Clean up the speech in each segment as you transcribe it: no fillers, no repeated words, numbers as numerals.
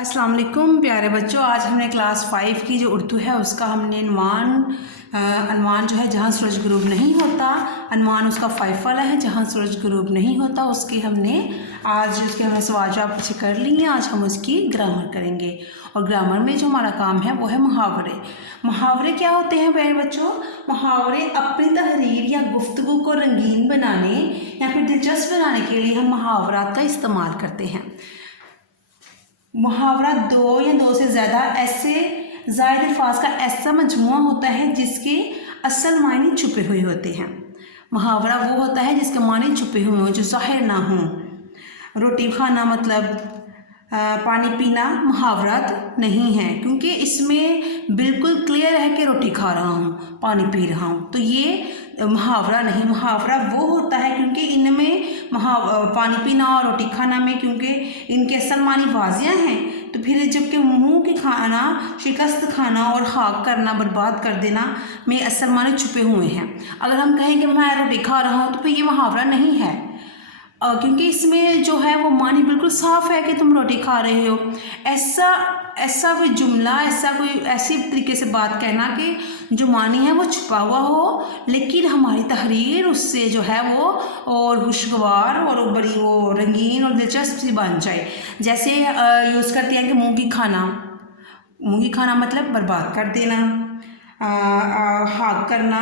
अस्सलाम वालेकुम प्यारे बच्चों। आज हमने क्लास 5 की जो उर्दू है उसका हमने अनवान जो है जहाँ सूरज गुरूब नहीं होता, अनवान उसका 5 वाला है जहाँ सूरज गुरूब नहीं होता, उसके हमने सवाल जवाब पीछे कर लिए। आज हम उसकी ग्रामर करेंगे और ग्रामर में जो हमारा काम है वो है मुहावरे। मुहावरे क्या होते हैं प्यारे बच्चों? मुहावरे अपनी तहरीर या गुफ्तगू को रंगीन बनाने या फिर दिलचस्प बनाने के लिए हम मुहावरात का इस्तेमाल करते हैं। मुहावरा दो या दो से ज़्यादा ऐसे ज़ायद अल्फाज का ऐसा मजमुआ होता है जिसके असल मायने छुपे हुए होते हैं। मुहावरा वो होता है जिसके मायने छुपे हुए हों, जो ज़ाहिर ना हों। रोटी खाना मतलब पानी पीना मुहावरात नहीं है, क्योंकि इसमें बिल्कुल क्लियर है कि रोटी खा रहा हूँ, पानी पी रहा हूँ, तो ये मुहावरा नहीं। मुहावरा वो होता है क्योंकि इनमें पानी पीना और रोटी खाना में क्योंकि इनके असल मानी वाजिया हैं, तो फिर जबकि मुंह की खाना, शिकस्त खाना और खाक करना, बर्बाद कर देना में असल मानी छुपे हुए हैं। अगर हम कहें कि मैं रोटी खा रहा हूँ तो फिर ये मुहावरा नहीं है, क्योंकि इसमें जो है वो मानी बिल्कुल साफ़ है कि तुम रोटी खा रहे हो। ऐसा कोई जुमला, ऐसी तरीके से बात कहना कि जो मानी है वो छुपा हुआ हो, लेकिन हमारी तहरीर उससे जो है वो और खुशगवार और बड़ी वो रंगीन और दिलचस्प सी बन जाए। जैसे यूज़ करते हैं कि मुँह की खाना मतलब बर्बाद कर देना, हाक करना,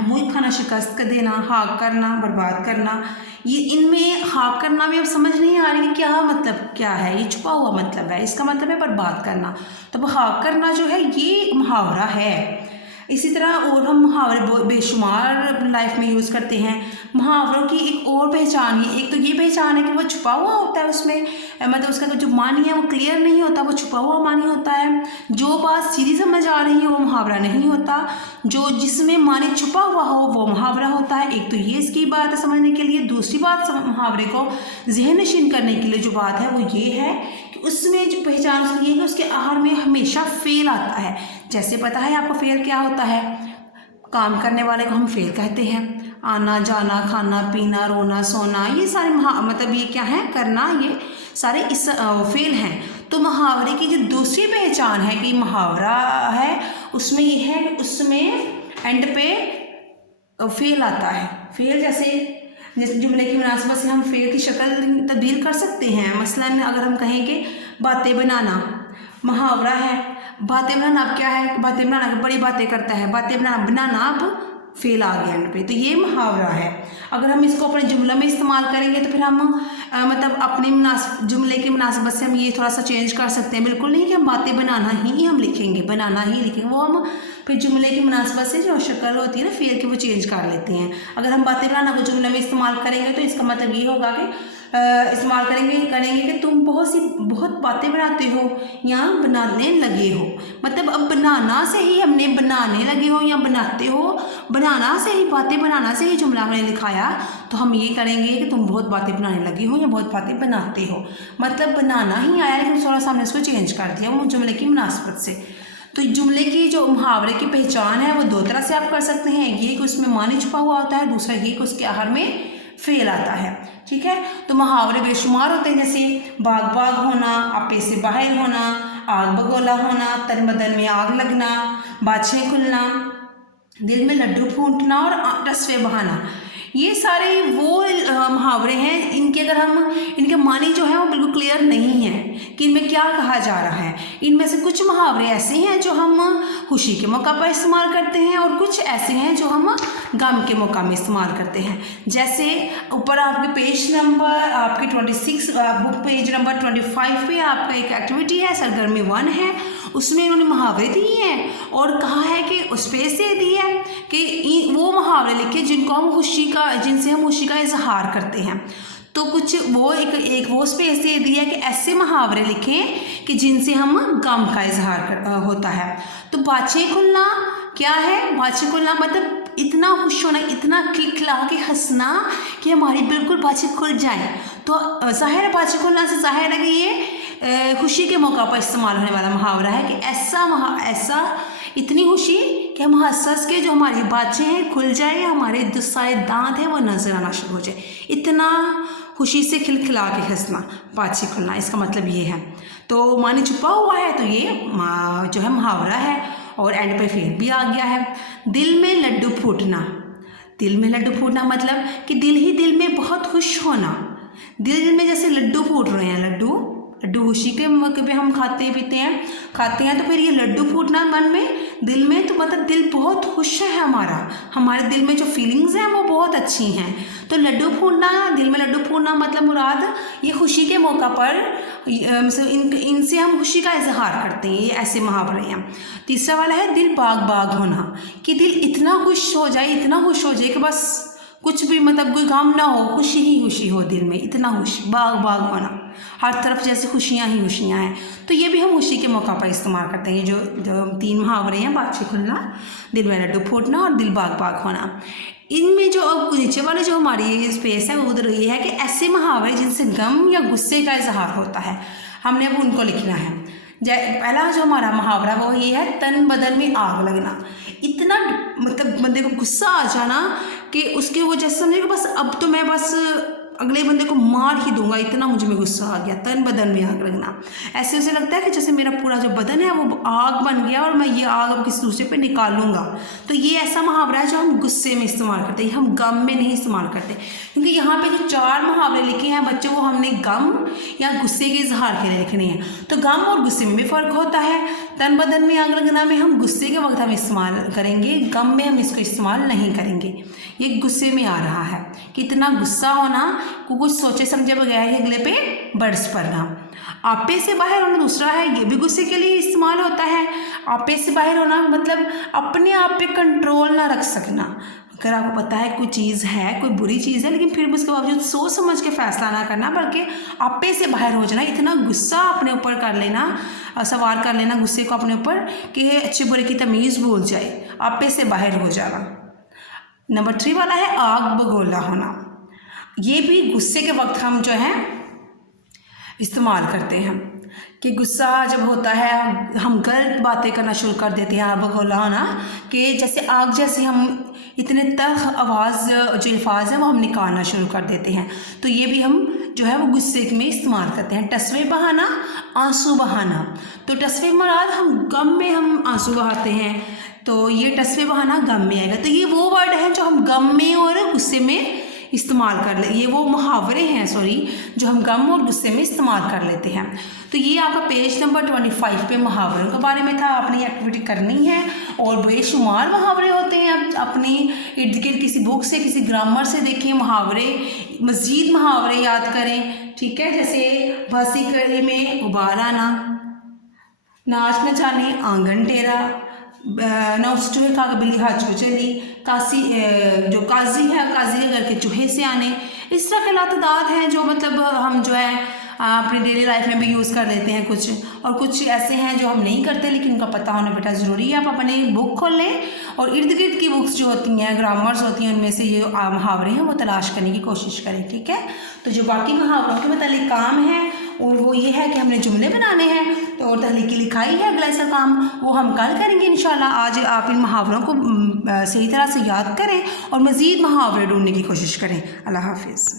मुँह खाना शिकस्त कर देना, हाक करना, बर्बाद करना। ये इनमें हाक करना में अब समझ नहीं आ रही क्या मतलब क्या है, ये छुपा हुआ मतलब है, इसका मतलब है बर्बाद करना। तो हाक करना जो है ये मुहावरा है। इसी तरह और हम मुहावरे बेशुमार लाइफ में यूज़ करते हैं। मुहावरों की एक और पहचान है, एक तो ये पहचान है कि वो छुपा हुआ होता है, उसमें मतलब उसका जो मानी है वो क्लियर नहीं होता, वो छुपा हुआ मानी होता है। जो बात सीधी समझ आ रही है वो मुहावरा नहीं होता, जो जिसमें मानी छुपा हुआ हो वो मुहावरा होता है। एक तो ये इसकी बात है समझने के लिए। दूसरी बात मुहावरे को ज़हन नशीन करने के लिए जो बात है वो ये है कि उसमें जो पहचान उसकी है कि उसके आहार में हमेशा फेल आता है। जैसे पता है आपको फेल क्या होता है? काम करने वाले को हम फेल कहते हैं। आना जाना, खाना पीना, रोना सोना, ये सारे मतलब ये क्या है करना, ये सारे इस फेल हैं। तो मुहावरे की जो दूसरी पहचान है कि मुहावरा है, उसमें ये है कि उसमें एंड पे फेल आता है। फेल जैसे जुमले की मुनासिबत से हम फेल की शक्ल तब्दील कर सकते हैं। मसलन अगर हम कहें कि बातें बनाना मुहावरा है। बातें बनाना अब क्या है? बातें बनाना बड़ी बातें करता है, बातें बनाना अब फेल आ गया एंड पे, तो ये मुहावरा है। अगर हम इसको अपने जुमलों में इस्तेमाल करेंगे तो फिर हम मतलब अपने जुमले की मुनासिबत से हम ये थोड़ा सा चेंज कर सकते हैं। बिल्कुल नहीं कि हम बातें बनाना ही हम लिखेंगे, वो हम फिर जुमले की मुनासिबत से जो शक्ल होती है ना फेल की, वो चेंज कर लेते हैं। अगर हम बातें बनाना को जुमले में इस्तेमाल करेंगे तो इसका मतलब ये होगा कि इस्तेमाल करेंगे कि तुम बहुत बातें बनाते हो या बनाने लगे हो। मतलब अब बनाना से ही हमने बनाने लगे हो या बनाते हो, बनाना से ही, बातें बनाना से ही जुमला हमने लिखाया, तो हम ये करेंगे कि तुम बहुत बातें बनाने लगे हो या बहुत बातें बनाते हो। मतलब बनाना ही आया लेकिन थोड़ा सा हमने इसको चेंज कर दिया वो जुमले की मुनासिबत से। तो जुमले की जो मुहावरे की पहचान है वो दो तरह से आप कर सकते हैं। ये कि उसमें मानी छुपा हुआ होता है, दूसरा ये कि उसके आहार में फेल आता है। ठीक है, तो मुहावरे बेशुमार होते हैं, जैसे बाग बाग होना, आपे से बाहर होना, आग बगोला होना, तन बदन में आग लगना, बाछें खुलना, दिल में लड्डू फूटना और रस्वे बहाना। ये सारे वो मुहावरे हैं इनके मानी जो है वो बिल्कुल क्लियर नहीं है कि इनमें क्या कहा जा रहा है। इनमें से कुछ मुहावरे ऐसे हैं जो हम खुशी के मौका पर इस्तेमाल करते हैं और कुछ ऐसे हैं जो हम गम के मौका में इस्तेमाल करते हैं। जैसे ऊपर आपके पेज नंबर आपके 26 बुक पेज नंबर 25 पे आपका एक एक्टिविटी है, सरगर्मी 1 है, उसमें इन्होंने मुहावरे दिए हैं और कहा है कि उस पेज से दी है कि वो मुहावरे लिखे जिनसे हम खुशी का इजहार करते हैं। तो कुछ वो एक वो स्पेस दे दिया कि ऐसे मुहावरे लिखें कि जिनसे हम गम का इजहार होता है। तो बाछें खुलना क्या है? बाछें खुलना मतलब इतना खुश होना, इतना खिलखिला के हंसना कि हमारी बिल्कुल बाछें खुल जाएं। तो ज़ाहिर बाछें खुलना से ज़ाहिर है कि ये खुशी के मौका पर इस्तेमाल होने वाला मुहावरा है कि ऐसा इतनी खुशी कि हम हंस के जो हमारी बातें हैं खुल जाए, हमारे सारे दांत हैं वो नजर आना शुरू हो जाए। इतना खुशी से खिलखिला के हंसना, पाछे खुलना, इसका मतलब ये है। तो माने छुपा हुआ है, तो ये जो है मुहावरा है और एंड पे फिर भी आ गया है। दिल में लड्डू फूटना, दिल में लड्डू फूटना मतलब कि दिल ही दिल में बहुत खुश होना, दिल में जैसे लड्डू फूट रहे हैं, लड्डू खुशी के मौके पे हम खाते हैं तो फिर ये लड्डू फूटना मन में, दिल में, तो मतलब दिल बहुत खुश है हमारे दिल में जो फीलिंग्स हैं वो बहुत अच्छी हैं। तो लड्डू फूटना, दिल में लड्डू फूटना मतलब मुराद ये खुशी के मौका पर इनसे हम खुशी का इजहार करते हैं, ये ऐसे मुहावरे हैं। तीसरा वाला है दिल बाग बाग होना, कि दिल इतना खुश हो जाए कि बस कुछ भी मतलब कोई काम ना हो, खुशी ही खुशी हो दिल में, इतना खुश, बाग बाग होना, हर तरफ जैसे खुशियाँ ही खुशियाँ हैं। तो ये भी हम खुशी के मौका पर इस्तेमाल करते हैं। जो 3 मुहावरे हैं, पाछे खुलना, दिल में लड्डू फूटना और दिल बाग बाग होना। इनमें जो अब नीचे वाले जो हमारी स्पेस है वो उधर ये है कि ऐसे मुहावरे जिनसे गम या गुस्से का इजहार होता है, हमने अब उनको लिखना है। पहला जो हमारा मुहावरा वो ये है तन बदन में आग लगना। इतना मतलब बंदे को गुस्सा आ जाना कि उसके वो जैसे समझे कि बस अब तो मैं बस अगले बंदे को मार ही दूंगा, इतना मुझे में गुस्सा आ गया। तन बदन में आग लगना, ऐसे उसे लगता है कि जैसे मेरा पूरा जो बदन है वो आग बन गया और मैं ये आग अब किसी दूसरे पे निकालूंगा। तो ये ऐसा मुहावरा है जो हम गुस्से में इस्तेमाल करते हैं, हम गम में नहीं इस्तेमाल करते। क्योंकि यहाँ पे जो 4 मुहावरे लिखे हैं बच्चों, वो हमने गम या गुस्से के इजहार के लिए लिखने हैं। तो गम और गुस्से में भी फ़र्क होता है। तन बदन में आग लगना में हम गुस्से के वक्त हम इस्तेमाल करेंगे, गम में हम इसको इस्तेमाल नहीं करेंगे। ये गुस्से में आ रहा है कि इतना गुस्सा होना को कुछ सोचे समझे बगैर ही अगले पे बरस पड़ना। आपे से बाहर होना दूसरा है, ये भी गुस्से के लिए इस्तेमाल होता है। आपे से बाहर होना मतलब अपने आप पे कंट्रोल ना रख सकना। अगर आपको पता है कोई चीज़ है, कोई बुरी चीज़ है, लेकिन फिर भी उसके बावजूद सोच समझ के फैसला ना करना, बल्कि आपे से बाहर हो जाना, इतना गुस्सा अपने ऊपर कर लेना, सवार कर लेना गुस्से को अपने ऊपर कि अच्छे बुरे की तमीज़ भूल जाए, आपे से बाहर हो जाना। नंबर 3 वाला है आग बगोला होना। ये भी गुस्से के वक्त हम जो है इस्तेमाल करते हैं कि गुस्सा जब होता है हम गलत बातें करना शुरू कर देते हैं। आग बगोला होना कि जैसे आग जैसे हम इतने तल्ख आवाज़ जो अल्फाज हैं वो हम निकालना शुरू कर देते हैं। तो ये भी हम जो है वो गुस्से में इस्तेमाल करते हैं। टसवे बहाना, आंसू बहाना। तो टसवे मुराद हम गम में हम आंसू बहाते हैं, तो ये टसवे बहाना गम में आएगा। तो ये वो वर्ड है जो हम गम में और गुस्से में इस्तेमाल कर ले, ये वो मुहावरे हैं जो हम गम और गुस्से में इस्तेमाल कर लेते हैं। तो ये आपका पेज नंबर 25 पे मुहावरों के बारे में था। आपने ये एक्टिविटी करनी है और बेशुमार मुहावरे होते हैं। अब अपनी इर्द गिर्द किसी बुक से, किसी ग्रामर से देखें मुहावरे, मज़ीद मुहावरे याद करें, ठीक है। जैसे भासी कड़े में उबाल आना, नाच न जाने आंगन टेरा, नौस्टुए का बिल्ली हाथ चली, काजी है काजी के घर के चूहे से आने। इस तरह के लातदाद हैं जो मतलब हम जो है अपनी डेली लाइफ में भी यूज़ कर लेते हैं कुछ, और कुछ ऐसे हैं जो हम नहीं करते, लेकिन उनका पता होना बेटा ज़रूरी है। आप अपनी बुक खोल लें और इर्द गिर्द की बुक्स जो होती हैं, ग्रामर्स होती हैं, उनमें से ये मुहावरे हैं वो तलाश करने की कोशिश करें, ठीक है। तो जो बाकी मुहावरों के मतलब काम है और वो ये है कि हमने जुमले बनाने हैं, तो और तहरीकी लिखाई है अगला ऐसा काम, वो हम कल करेंगे इंशाल्लाह। आज आप इन मुहावरों को सही तरह से याद करें और मज़ीद मुहावरे ढूंढने की कोशिश करें। अल्लाह हाफिज़।